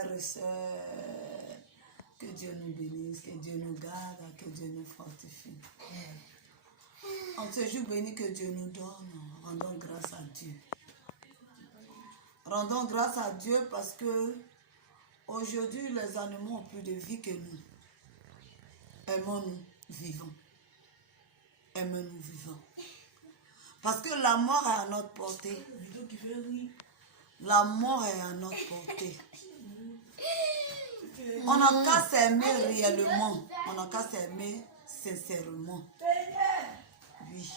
frères et sœurs, que Dieu nous bénisse, que Dieu nous garde, que Dieu nous fortifie. En ce jour béni que Dieu nous donne, rendons grâce à Dieu. Rendons grâce à Dieu parce que aujourd'hui les animaux ont plus de vie que nous. Aimons-nous, vivons. Aimons-nous, vivons. Parce que la mort est à notre portée. La mort est à notre portée. On n'a qu'à s'aimer réellement. On n'a qu'à s'aimer sincèrement. Oui.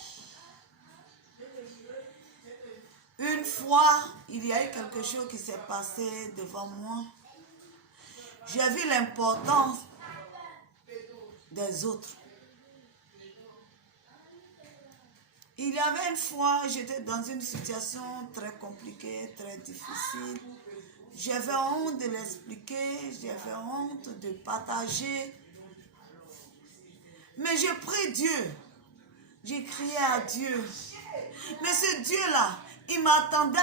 Une fois, il y a eu quelque chose qui s'est passé devant moi. J'ai vu l'importance des autres. Il y avait une fois, j'étais dans une situation très compliquée, très difficile. J'avais honte de l'expliquer, j'avais honte de partager. Mais j'ai prié Dieu. J'ai crié à Dieu. Mais ce Dieu-là, il m'attendait.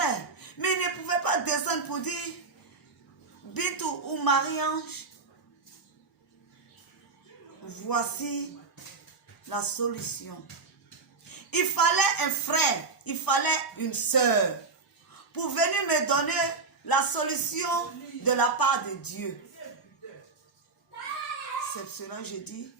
Mais il ne pouvait pas descendre pour dire, Bintou ou Marie-Ange, voici la solution. Il fallait un frère, il fallait une sœur pour venir me donner la solution de la part de Dieu. C'est cela que je dis.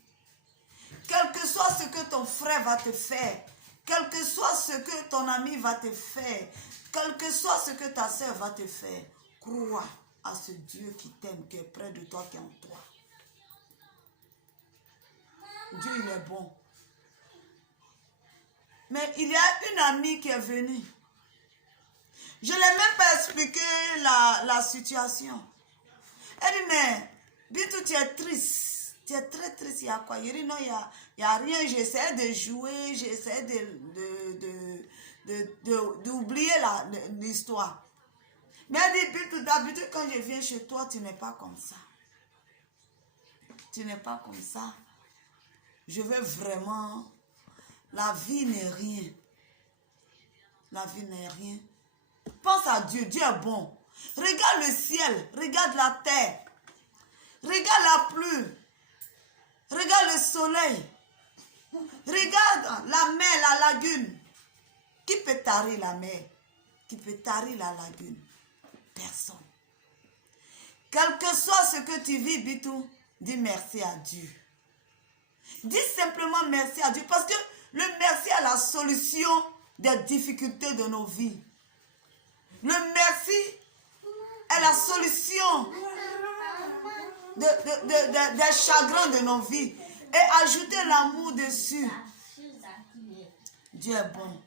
Quel que soit ce que ton frère va te faire, quel que soit ce que ton ami va te faire, quel que soit ce que ta sœur va te faire, crois à ce Dieu qui t'aime, qui est près de toi, qui est en toi. Dieu, il est bon. Mais il y a une amie qui est venue. Je ne l'ai même pas expliqué la situation. Elle dit, mais Bintou, tu es triste. Tu es très triste. Il y a quoi? Il dit, non, il n'y a rien. J'essaie de jouer. J'essaie d'oublier l'histoire. Mais elle dit, Bintou, d'habitude, quand je viens chez toi, tu n'es pas comme ça. Tu n'es pas comme ça. Je veux vraiment... La vie n'est rien. La vie n'est rien. Pense à Dieu. Dieu est bon. Regarde le ciel. Regarde la terre. Regarde la pluie. Regarde le soleil. Regarde la mer, la lagune. Qui peut tarir la mer? Qui peut tarir la lagune? Personne. Quel que soit ce que tu vis, Bintou, dis merci à Dieu. Dis simplement merci à Dieu. Parce que le merci est la solution des difficultés de nos vies. Le merci est la solution des chagrins de nos vies. Et ajouter l'amour dessus. Dieu est bon.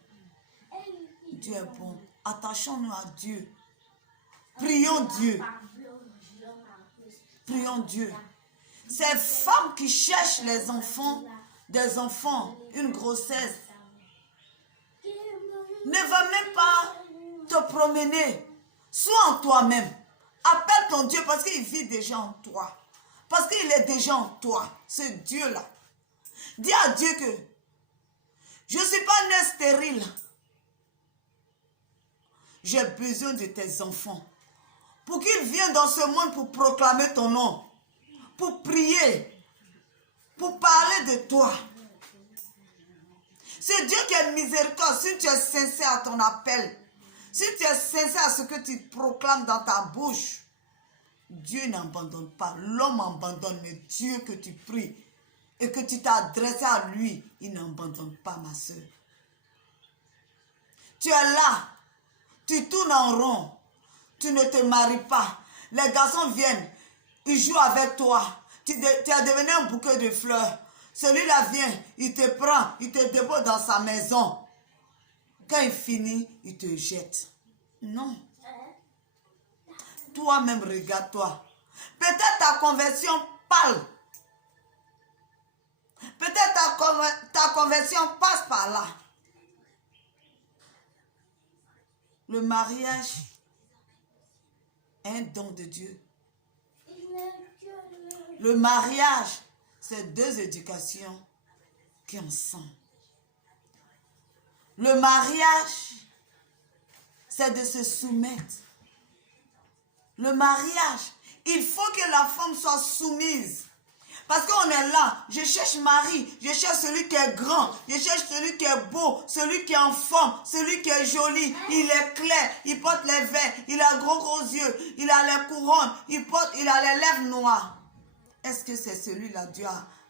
Dieu est bon. Attachons-nous à Dieu. Prions Dieu. Prions Dieu. Ces femmes qui cherchent les enfants, des enfants, une grossesse, ne va même pas te promener. Sois en toi-même. Appelle ton Dieu parce qu'il vit déjà en toi. Parce qu'il est déjà en toi, ce Dieu-là. Dis à Dieu que je ne suis pas né stérile. J'ai besoin de tes enfants. Pour qu'ils viennent dans ce monde pour proclamer ton nom. Pour prier. Pour parler de toi. C'est Dieu qui est miséricordieux. Si tu es sincère à ton appel. Si tu es sincère à ce que tu proclames dans ta bouche. Dieu n'abandonne pas. L'homme abandonne. Mais Dieu que tu pries. Et que tu t'es adressé à lui. Il n'abandonne pas, ma soeur. Tu es là. Tu tournes en rond. Tu ne te maries pas. Les garçons viennent. Ils jouent avec toi. Tu as devenu un bouquet de fleurs. Celui-là vient. Il te prend. Il te dépose dans sa maison. Quand il finit, il te jette. Non. Toi-même, regarde-toi. Peut-être ta conversion parle. Peut-être ta conversion passe par là. Le mariage est un don de Dieu. Le mariage, c'est deux éducations qui en sont. Le mariage, c'est de se soumettre. Le mariage, Il faut que la femme soit soumise. Parce qu'on est là, je cherche Marie, je cherche celui qui est grand, je cherche celui qui est beau, celui qui est en forme, celui qui est joli, il est clair, il porte les verres, il a gros yeux, il a les couronnes, il a les lèvres noires. Est-ce que c'est celui-là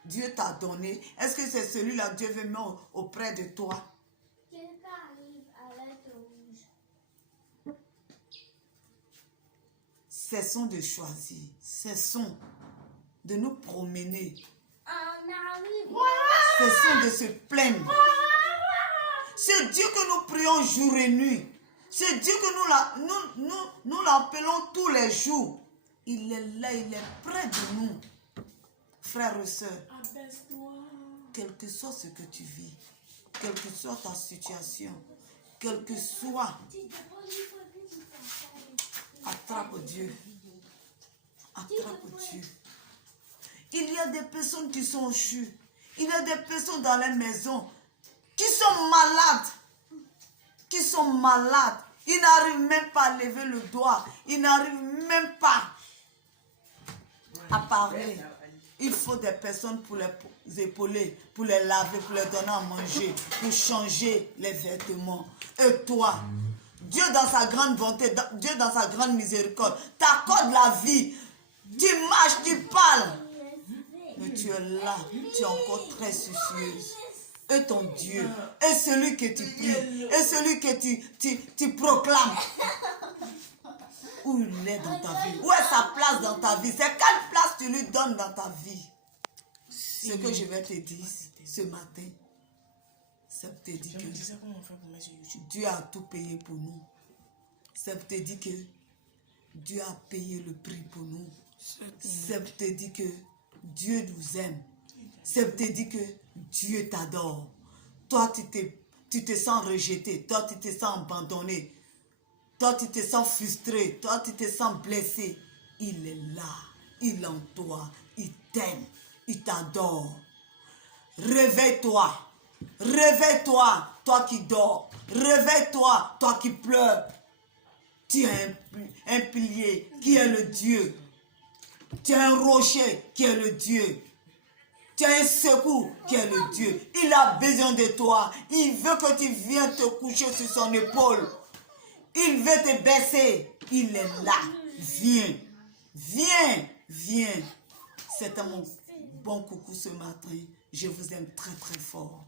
Dieu t'a donné? Est-ce que c'est celui-là Dieu veut mettre auprès de toi? Quelqu'un arrive à l'être rouge. Cessons de choisir, cessons de nous promener. Cessons de se plaindre. C'est Dieu que nous prions jour et nuit. C'est Dieu que nous l'appelons tous les jours. Il est là, il est près de nous. Frères et sœurs, quel que soit ce que tu vis, quelle que soit ta situation, quel que soit, attrape Dieu. Attrape Dieu. Il y a des personnes qui sont au CHU. Il y a des personnes dans les maisons qui sont malades. Ils n'arrivent même pas à lever le doigt. Ils n'arrivent même pas à parler. Il faut des personnes pour les épauler, pour les laver, pour les donner à manger, pour changer les vêtements. Et toi, Dieu dans sa grande bonté, Dieu dans sa grande miséricorde, t'accorde la vie. Tu marches, tu parles. Mais tu es là, tu es encore très soucieuse. Et ton Dieu, et celui que tu pries, et celui que tu proclames. Où il est dans ta vie? Où est sa place dans ta vie? C'est quelle place tu lui donnes dans ta vie? Ce que je vais te dire ce matin, ça te dit que Dieu a tout payé pour nous. Ça te dit que Dieu a payé le prix pour nous. Ça te dit que Dieu nous aime. Ça te dit que Dieu t'adore. Toi, tu te sens rejeté. Toi, tu te sens abandonné. Toi, tu te sens frustré. Toi, tu te sens blessé. Il est là. Il est en toi. Il t'aime. Il t'adore. Réveille-toi. Réveille-toi, toi qui dors. Réveille-toi, toi qui pleures. Tu es un pilier qui est le Dieu. Tu es un rocher qui est le Dieu. Tu as un secours qui est le Dieu. Il a besoin de toi. Il veut que tu viennes te coucher sur son épaule. Il veut te baisser. Il est là. Viens. Viens. Viens. C'était mon bon coucou ce matin. Je vous aime très très fort.